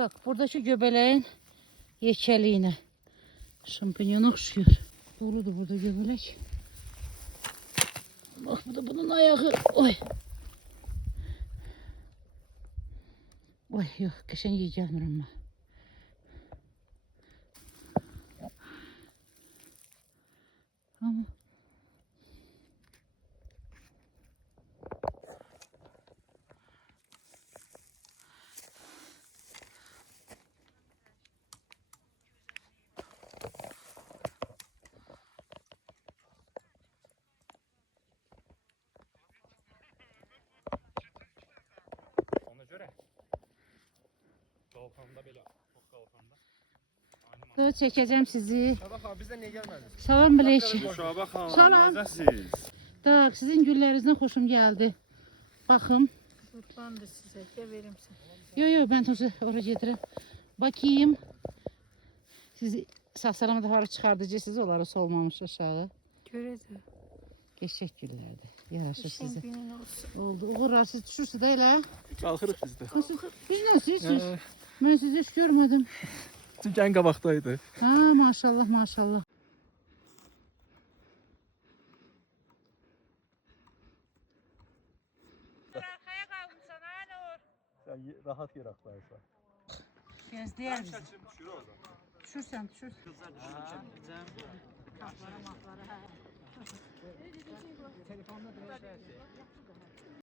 Bak buradaki göbeleğin yekeliğine. Şampiyona okşuyor. Doludur burada göbelek. Bak bu da bunun ayağı. Oy. Oy yok geçen iyi gelmir ama. Ama. Ona göre Qalxanda belə, çox qalxanda. Dur çekeceğim sizi. Şabak abi bizden niye gelmediniz? Salam Bileşik. Şabak xanım, Salam. necəsiz? Tak sizin güllerinizden hoşum geldi. Bakın. Kurban da size de verim size. Yo ben tozu oraya getireyim. Bakayım. Sizi sağ da hara çıkardıcı siz onları solmamış aşağı. Görəcək. Geçecek güllerde. Yaraşır İşin size. günün olsun. Oldu. Uğurlar siz düşürsünüz de öyle. Kalkırıq biz de. Biz nasılsınız? Ben sizi hiç görmedim. Çünkü en qabaxdaydı. Ha maşallah maşallah. Arkaya qalmışsan, ha Nur? Sen rahat yer axtarırsan. Gözləyər bizi. Düşürsən, düşür. Kaplara, maqlara, hə. Telefonda da